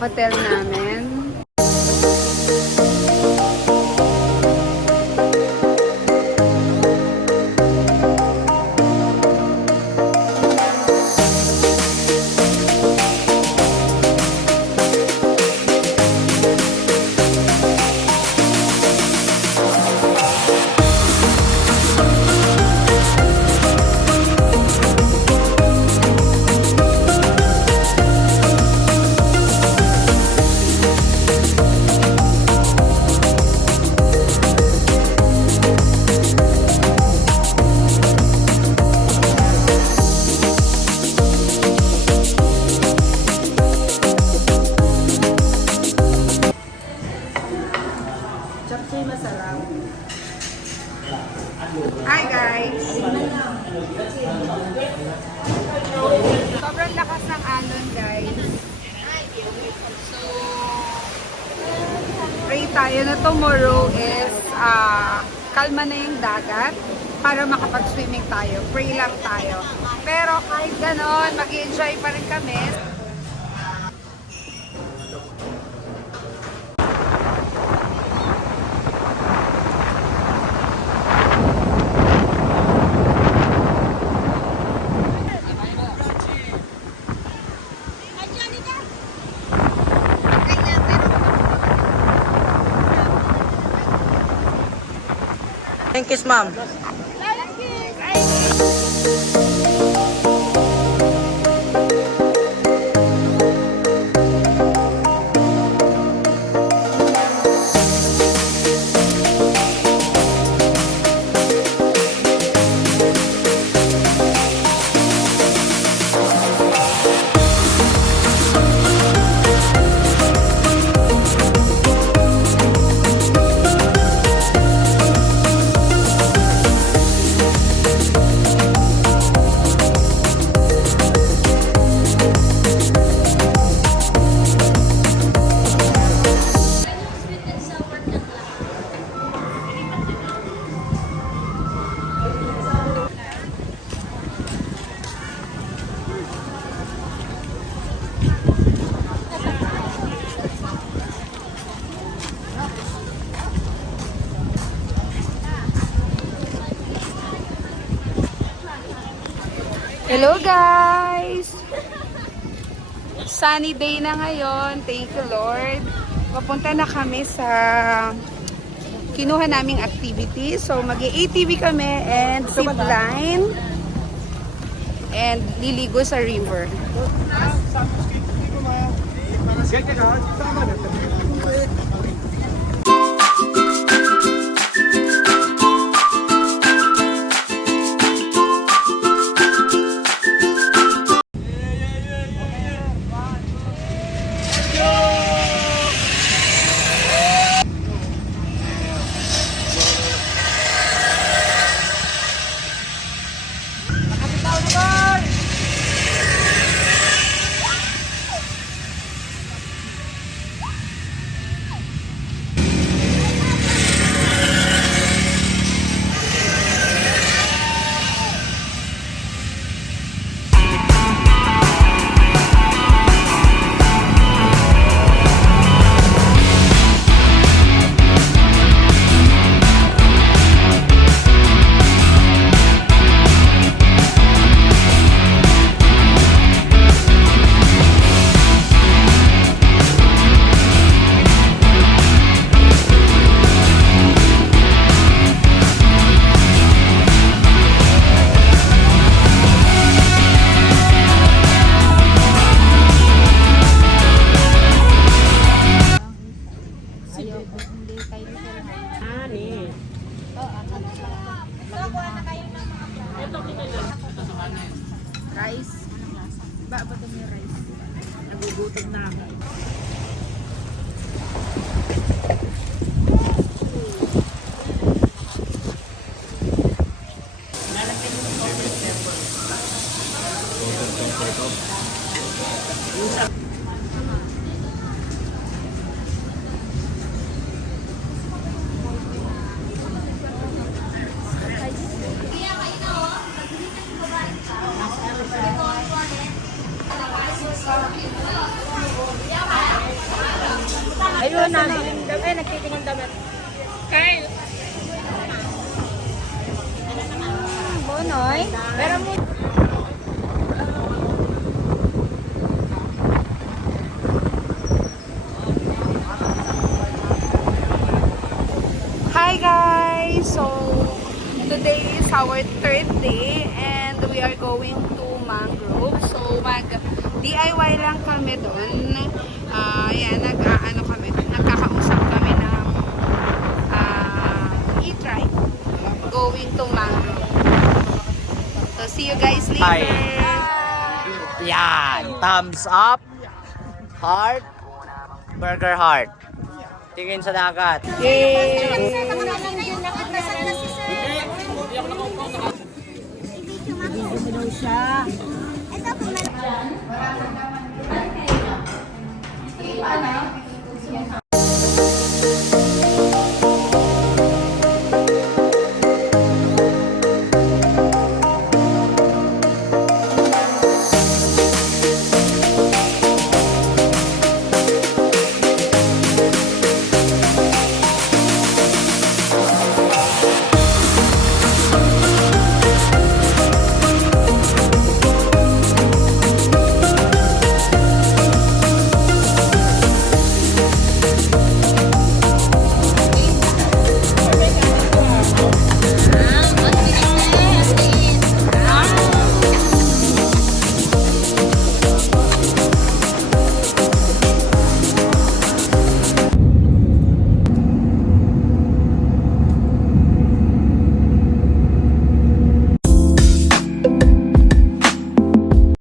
hotel namin. Chapsuy masarap. Hi guys! Sobrang lakas ng alon guys. So, pray tayo na tomorrow is kalma na yung dagat para makapag-swimming tayo. Pray lang tayo. Pero kahit ganon, mag-enjoy pa rin kami. Thank you, ma'am. Hello guys! Sunny day na ngayon. Thank you Lord. Papunta na kami sa kinuha naming activity. So mag-ATV kami and zip line and liligo sa river. Ayun, nabiling damit. Nagtitingin damit. Kyle. Bonoy. Pero mo. Hi guys! So, today is our third day and we are going to Mangrove. So, mag-DIY lang kami doon. Ayan, nagkakausap kami ng e-try going to Mangrove. So, see you guys later! Hi. Yan. Thumbs up. Heart. Burger heart. Tingin sa dagat.